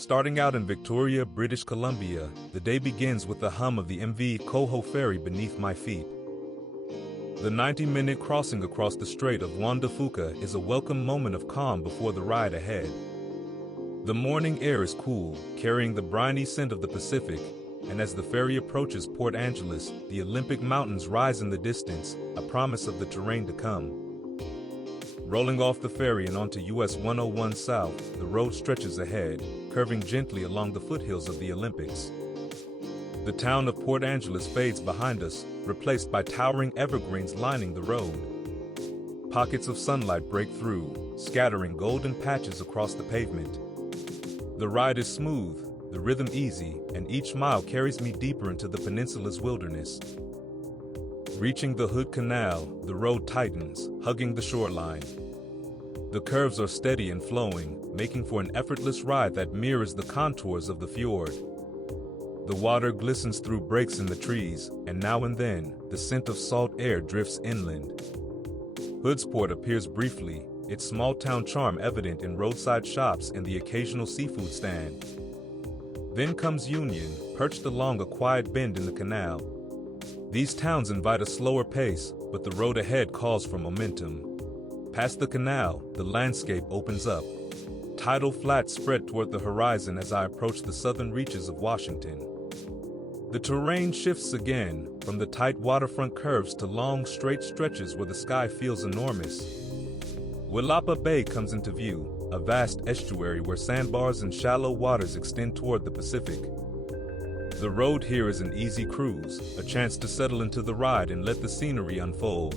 Starting out in Victoria, British Columbia, the day begins with the hum of the MV Coho ferry beneath my feet. The 90-minute crossing across the Strait of Juan de Fuca is a welcome moment of calm before the ride ahead. The morning air is cool, carrying the briny scent of the Pacific, and as the ferry approaches Port Angeles, the Olympic Mountains rise in the distance, a promise of the terrain to come. Rolling off the ferry and onto US 101 South, the road stretches ahead, curving gently along the foothills of the Olympics. The town of Port Angeles fades behind us, replaced by towering evergreens lining the road. Pockets of sunlight break through, scattering golden patches across the pavement. The ride is smooth, the rhythm easy, and each mile carries me deeper into the peninsula's wilderness. Reaching the Hood Canal, the road tightens, hugging the shoreline. The curves are steady and flowing, making for an effortless ride that mirrors the contours of the fjord. The water glistens through breaks in the trees, and now and then, the scent of salt air drifts inland. Hoodsport appears briefly, its small-town charm evident in roadside shops and the occasional seafood stand. Then comes Union, perched along a quiet bend in the canal. These towns invite a slower pace, but the road ahead calls for momentum. Past the canal, the landscape opens up. Tidal flats spread toward the horizon as I approach the southern reaches of Washington. The terrain shifts again, from the tight waterfront curves to long, straight stretches where the sky feels enormous. Willapa Bay comes into view, a vast estuary where sandbars and shallow waters extend toward the Pacific. The road here is an easy cruise, a chance to settle into the ride and let the scenery unfold.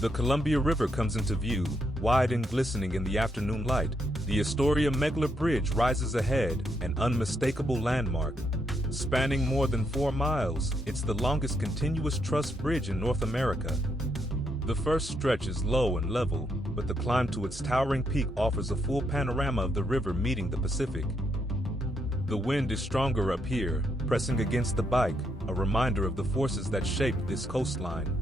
The Columbia River comes into view, wide and glistening in the afternoon light. The Astoria Megler Bridge rises ahead, an unmistakable landmark. Spanning more than 4 miles, it's the longest continuous truss bridge in North America. The first stretch is low and level, but the climb to its towering peak offers a full panorama of the river meeting the Pacific. The wind is stronger up here, pressing against the bike, a reminder of the forces that shaped this coastline.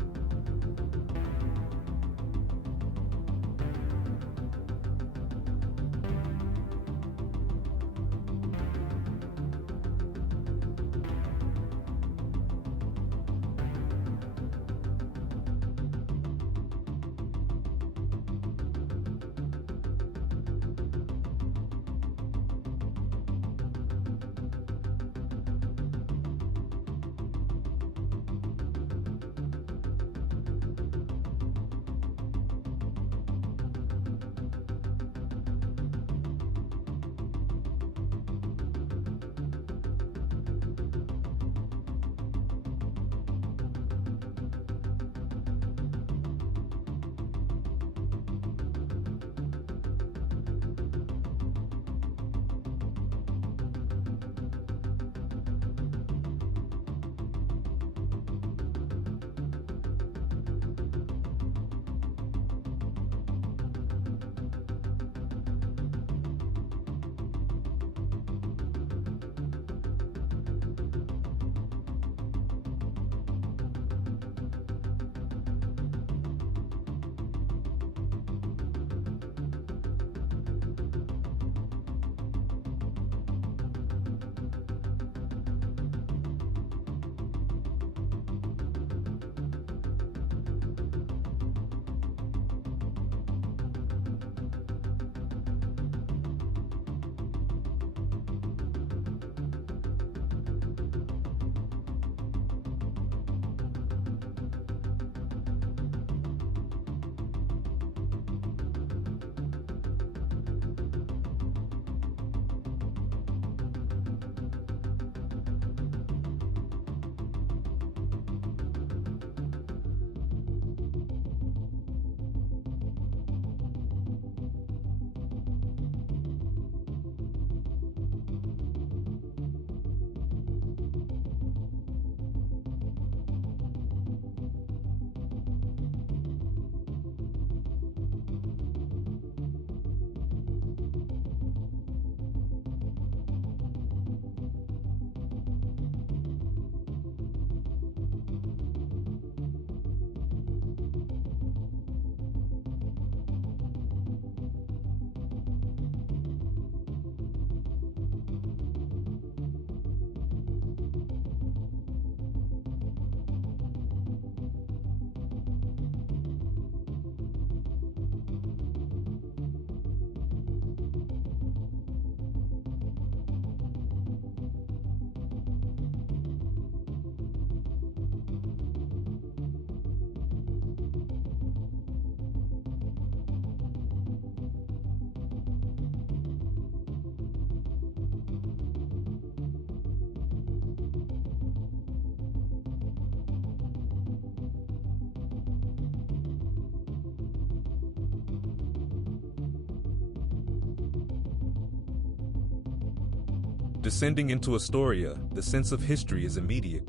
Descending into Astoria, the sense of history is immediate.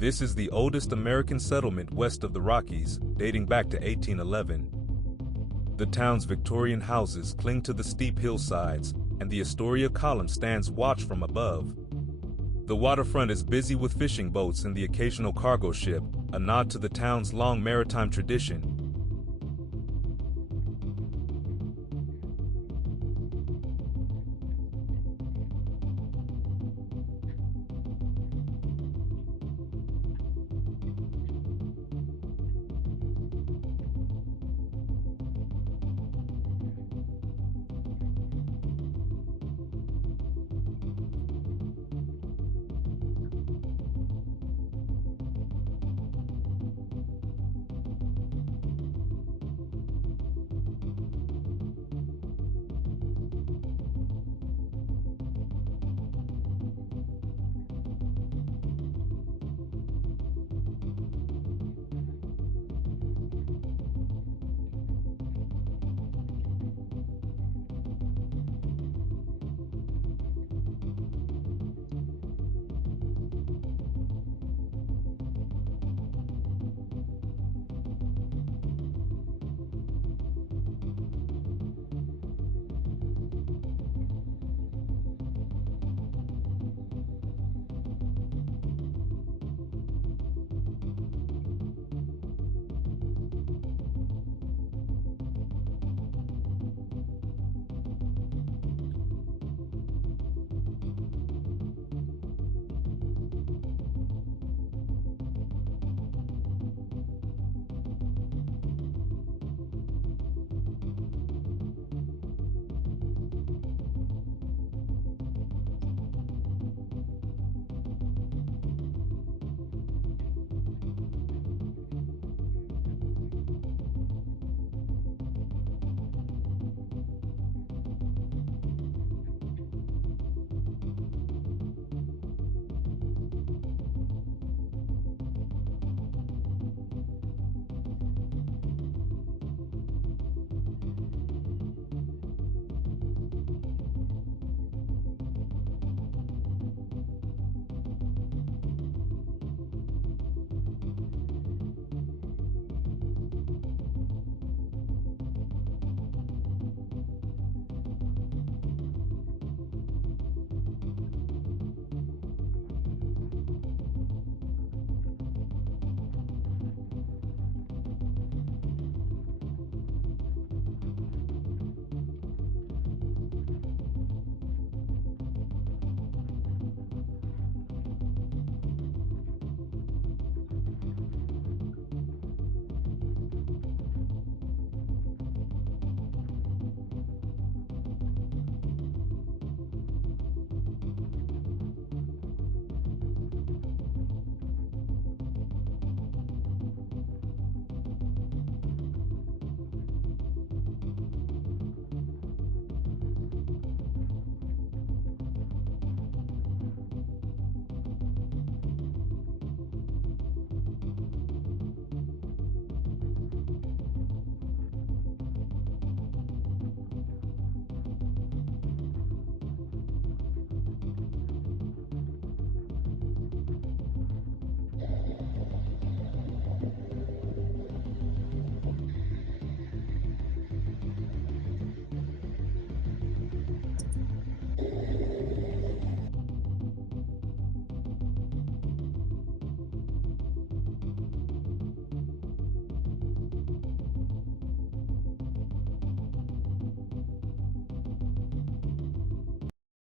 This is the oldest American settlement west of the Rockies, dating back to 1811. The town's Victorian houses cling to the steep hillsides, and the Astoria Column stands watch from above. The waterfront is busy with fishing boats and the occasional cargo ship, a nod to the town's long maritime tradition.